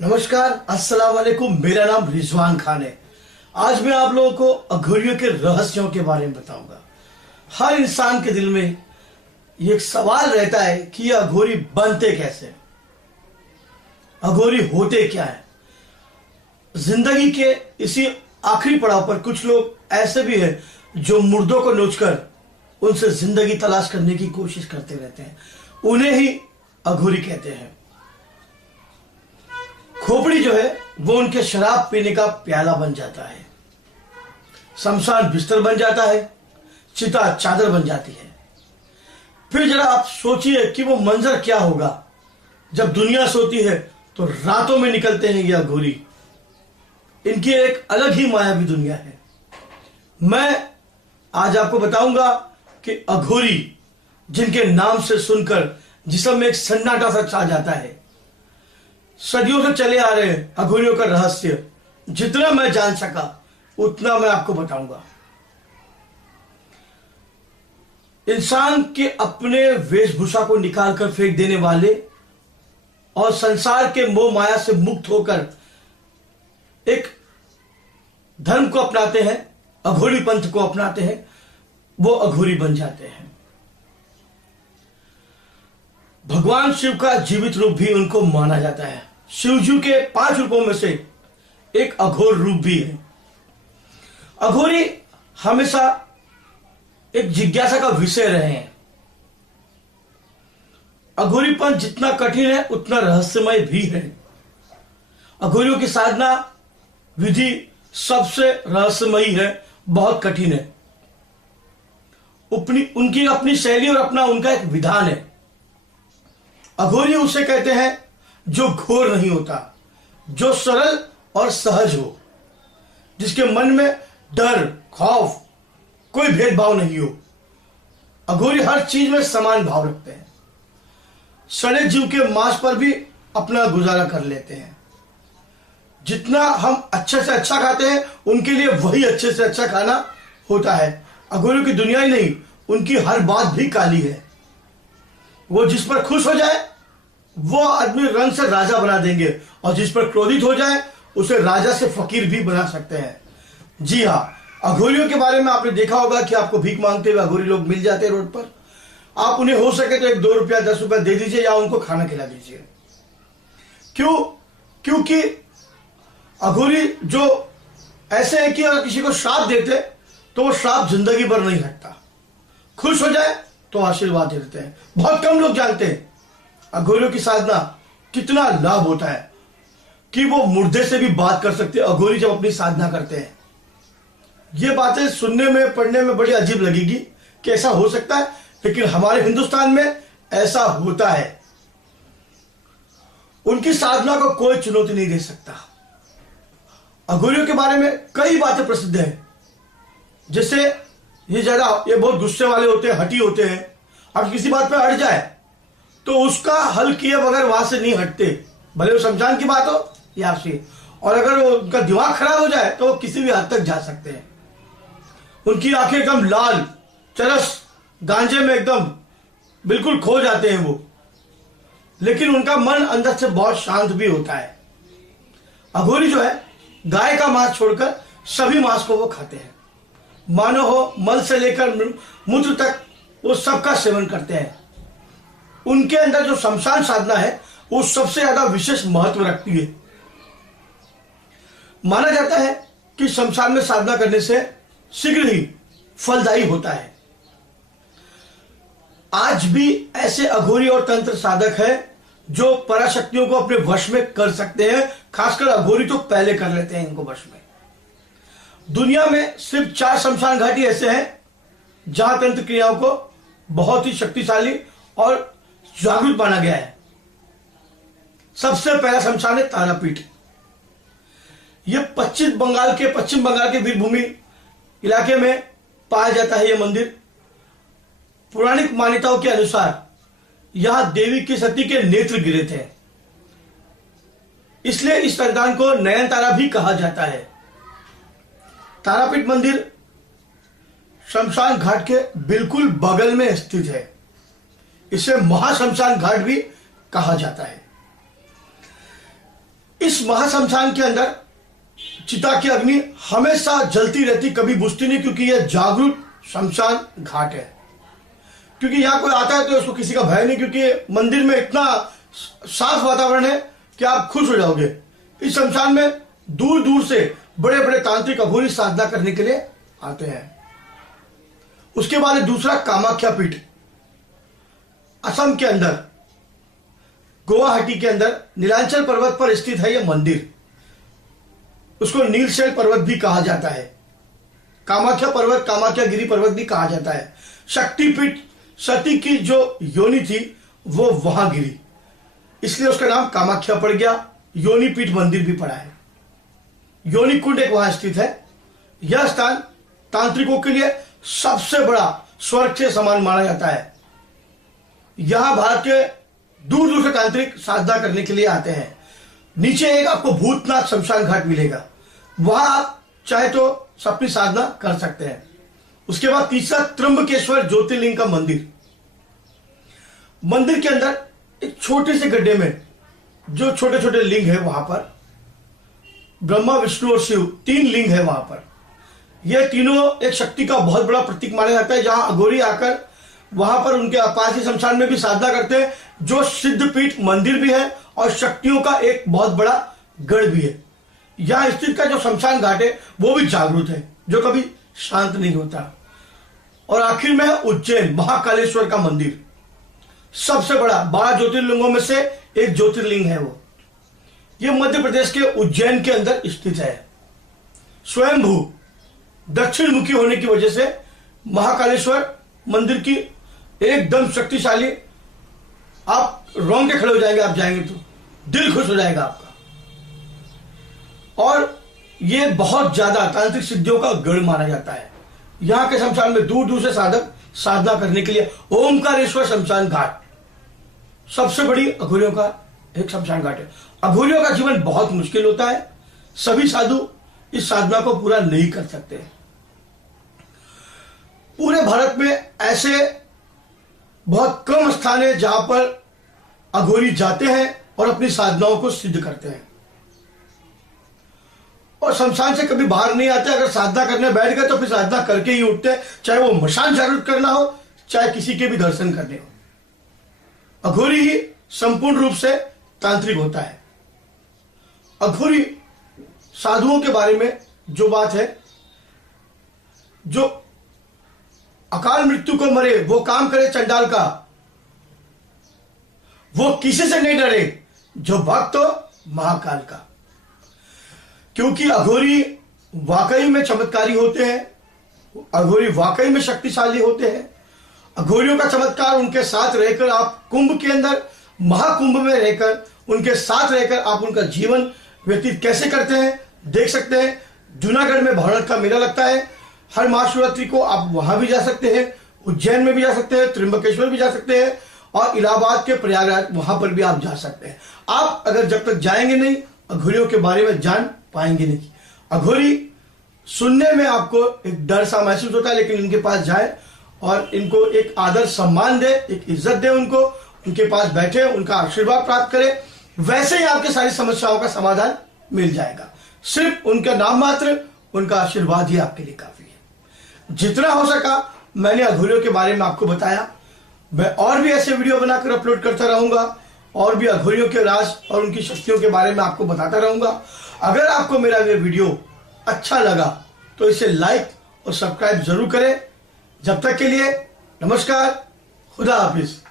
नमस्कार, अस्सलाम वालेकुम। मेरा नाम रिजवान खान है। आज मैं आप लोगों को अघोरियों के रहस्यों के बारे में बताऊंगा। हर इंसान के दिल में ये एक सवाल रहता है कि ये अघोरी बनते कैसे, अघोरी होते क्या है। जिंदगी के इसी आखिरी पड़ाव पर कुछ लोग ऐसे भी हैं जो मुर्दों को नोचकर उनसे जिंदगी तलाश करने की कोशिश करते रहते हैं। उन्हें ही अघोरी कहते हैं। खोपड़ी जो है वो उनके शराब पीने का प्याला बन जाता है, शमशान बिस्तर बन जाता है, चिता चादर बन जाती है। फिर जरा आप सोचिए कि वो मंजर क्या होगा जब दुनिया सोती है तो रातों में निकलते हैं ये अघोरी। इनकी एक अलग ही मायावी दुनिया है। मैं आज आपको बताऊंगा कि अघोरी जिनके नाम से सुनकर जिसम में एक सन्नाटा सा छा जाता है। सदियों से चले आ रहे हैं अघोरियों का रहस्य। जितना मैं जान सका उतना मैं आपको बताऊंगा। इंसान के अपने वेशभूषा को निकालकर फेंक देने वाले और संसार के मोह माया से मुक्त होकर एक धर्म को अपनाते हैं, अघोरी पंथ को अपनाते हैं, वो अघोरी बन जाते हैं। भगवान शिव का जीवित रूप भी उनको माना जाता है। शिवजी के 5 रूपों में से एक अघोर रूप भी है। अघोरी हमेशा एक जिज्ञासा का विषय रहे हैं। अघोरीपन जितना कठिन है उतना रहस्यमय भी है। अघोरियों की साधना विधि सबसे रहस्यमयी है, बहुत कठिन है। उनकी अपनी शैली और अपना उनका एक विधान है। अघोरी उसे कहते हैं जो घोर नहीं होता, जो सरल और सहज हो, जिसके मन में डर खौफ कोई भेदभाव नहीं हो। अघोरी हर चीज में समान भाव रखते हैं। सड़े जीव के मांस पर भी अपना गुजारा कर लेते हैं। जितना हम अच्छे से अच्छा खाते हैं उनके लिए वही अच्छे से अच्छा खाना होता है। अघोरियों की दुनिया ही नहीं, उनकी हर बात भी काली है। वो जिस पर खुश हो जाए वो आदमी रंग से राजा बना देंगे, और जिस पर क्रोधित हो जाए उसे राजा से फकीर भी बना सकते हैं। जी हाँ, अघोरियों के बारे में आपने देखा होगा कि आपको भीख मांगते हुए अघोरी लोग मिल जाते हैं रोड पर। आप उन्हें हो सके तो 1-2 रुपया 10 रुपया दे दीजिए या उनको खाना खिला दीजिए। क्योंकि अघोरी जो ऐसे है कि अगर किसी को श्राप देते तो वो श्राप जिंदगी भर नहीं हटता। खुश हो जाए तो आशीर्वाद दे देते हैं। बहुत कम लोग जानते हैं अघोरियों की साधना कितना लाभ होता है कि वो मुर्दे से भी बात कर सकते हैं अघोरी जब अपनी साधना करते हैं। ये बातें सुनने में पढ़ने में बड़ी अजीब लगेगी कि ऐसा हो सकता है, लेकिन हमारे हिंदुस्तान में ऐसा होता है। उनकी साधना को कोई चुनौती नहीं दे सकता। अघोरियों के बारे में कई बातें प्रसिद्ध हैं। जैसे ये बहुत गुस्से वाले होते हैं, हठी होते हैं। अब किसी बात पे अड़ जाए तो उसका हल किए बगैर वहां से नहीं हटते, भले वो शमशान की बात हो या फिर। और अगर वो उनका दिमाग खराब हो जाए तो वो किसी भी हद तक जा सकते हैं। उनकी आंखें एकदम लाल, चरस, गांजे में एकदम बिल्कुल खो जाते हैं वो, लेकिन उनका मन अंदर से बहुत शांत भी होता है। अघोरी जो है गाय का मांस छोड़कर सभी मांस को वो खाते हैं। मानो हो मल से लेकर मूत्र तक वो सबका सेवन करते हैं। उनके अंदर जो शमशान साधना है वो सबसे ज्यादा विशेष महत्व रखती है। माना जाता है कि शमशान में साधना करने से शीघ्र ही फलदायी होता है। आज भी ऐसे अघोरी और तंत्र साधक है जो पराशक्तियों को अपने वश में कर सकते हैं। खासकर अघोरी तो पहले कर लेते हैं इनको वश में। दुनिया में सिर्फ 4 शमशान घाटी ऐसे हैं जहां तंत्र क्रियाओं को बहुत ही शक्तिशाली और जागरूक माना गया है। सबसे पहला शमशान है तारापीठ। यह पश्चिम बंगाल के वीरभूमि इलाके में पाया जाता है। यह मंदिर पौराणिक मान्यताओं के अनुसार यहां देवी की सती के नेत्र गिरे थे, इसलिए इस स्थान को नयन तारा भी कहा जाता है। तारापीठ मंदिर शमशान घाट के बिल्कुल बगल में स्थित है। इसे महाशमशान घाट भी कहा जाता है। इस महाशमशान के अंदर चिता की अग्नि हमेशा जलती रहती, कभी बुझती नहीं, क्योंकि यह जागरूक शमशान घाट है। क्योंकि यहां कोई आता है तो उसको किसी का भय नहीं, क्योंकि मंदिर में इतना साफ वातावरण है कि आप खुश हो जाओगे। इस शमशान में दूर दूर से बड़े बड़े तांत्रिक अघोरी साधना करने के लिए आते हैं। उसके बाद दूसरा कामाख्या पीठ, असम के अंदर गुवाहाटी के अंदर नीलांचल पर्वत पर स्थित है यह मंदिर। उसको नीलशैल पर्वत भी कहा जाता है, कामाख्या पर्वत, कामाख्या गिरी पर्वत भी कहा जाता है। शक्तिपीठ, सती की जो योनि थी वो वहां गिरी, इसलिए उसका नाम कामाख्या पड़ गया। योनिपीठ मंदिर भी पड़ा है। योनि कुंड एक वहां स्थित है। यह स्थान तांत्रिकों के लिए सबसे बड़ा स्वर्ग के समान माना जाता है। यहां भारत के दूर दूर से तांत्रिक साधना करने के लिए आते हैं। नीचे एक आपको भूतनाथ शमशान घाट मिलेगा, वहां आप चाहे तो अपनी साधना कर सकते हैं। उसके बाद तीसरा त्र्यंबकेश्वर ज्योतिर्लिंग का मंदिर। मंदिर के अंदर एक छोटे से गड्ढे में जो छोटे छोटे लिंग है, वहां पर ब्रह्मा, विष्णु और शिव 3 लिंग है वहां पर। यह तीनों एक शक्ति का बहुत बड़ा प्रतीक माना जाता है। जहां अघोरी आकर वहां पर उनके पास ही शमशान में भी साधना करते हैं, जो सिद्धपीठ मंदिर भी है और शक्तियों का एक बहुत बड़ा गढ़ भी है। यहां स्थित का जो शमशान घाट है वो भी जागरूक है, जो कभी शांत नहीं होता। और आखिर में है उज्जैन महाकालेश्वर का मंदिर, सबसे बड़ा 12 ज्योतिर्लिंगों में से एक ज्योतिर्लिंग है वो। ये मध्य प्रदेश के उज्जैन के अंदर स्थित है। स्वयंभू दक्षिण मुखी होने की वजह से महाकालेश्वर मंदिर की एकदम शक्तिशाली, आप रोंगटे खड़े हो जाएंगे, आप जाएंगे तो दिल खुश हो जाएगा आपका। और ये बहुत ज्यादा तांत्रिक सिद्धियों का गढ़ माना जाता है। यहां के शमशान में दूर दूर से साधक साधना करने के लिए ओमकारेश्वर शमशान घाट सबसे बड़ी अघोरियों का एक शमशान घाट है। अघोरियों का जीवन बहुत मुश्किल होता है, सभी साधु इस साधना को पूरा नहीं कर सकते। पूरे भारत में ऐसे बहुत कम स्थान है जहां पर अघोरी जाते हैं और अपनी साधनाओं को सिद्ध करते हैं और शमशान से कभी बाहर नहीं आते। अगर साधना करने बैठ गए तो फिर साधना करके ही उठते हैं, चाहे वो मशान जागृत करना हो, चाहे किसी के भी दर्शन करने हो। अघोरी ही संपूर्ण रूप से तांत्रिक होता है। अघोरी साधुओं के बारे में जो बात है, जो अकाल मृत्यु को मरे वो काम करे चंडाल का, वो किसी से नहीं डरे, जो भक्त हो महाकाल का। क्योंकि अघोरी वाकई में चमत्कारी होते हैं, अघोरी वाकई में शक्तिशाली होते हैं। अघोरियों का चमत्कार उनके साथ रहकर, आप कुंभ के अंदर महाकुंभ में रहकर उनके साथ रहकर आप उनका जीवन व्यतीत कैसे करते हैं देख सकते हैं। जूनागढ़ में भवनाथ का मेला लगता है, हर महाशिवरात्रि को आप वहां भी जा सकते हैं, उज्जैन में भी जा सकते हैं, त्र्यंबकेश्वर भी जा सकते हैं और इलाहाबाद के प्रयागराज वहां पर भी आप जा सकते हैं। आप अगर जब तक जाएंगे नहीं अघोरियों के बारे में जान पाएंगे नहीं। अघोरी सुनने में आपको एक डर सा महसूस होता है, लेकिन इनके पास जाए और इनको एक आदर सम्मान दे, एक इज्जत दे, उनको उनके पास बैठे, उनका आशीर्वाद प्राप्त करे, वैसे ही आपके सारी समस्याओं का समाधान मिल जाएगा। सिर्फ उनका नाम मात्र, उनका आशीर्वाद ही आपके लिए काफी है। जितना हो सका मैंने अघोरियों के बारे में आपको बताया। मैं और भी ऐसे वीडियो बनाकर अपलोड करता रहूंगा और भी अघोरियों के राज और उनकी शक्तियों के बारे में आपको बताता रहूंगा। अगर आपको मेरा ये वीडियो अच्छा लगा तो इसे लाइक और सब्सक्राइब जरूर करें। जब तक के लिए नमस्कार, खुदा हाफिज।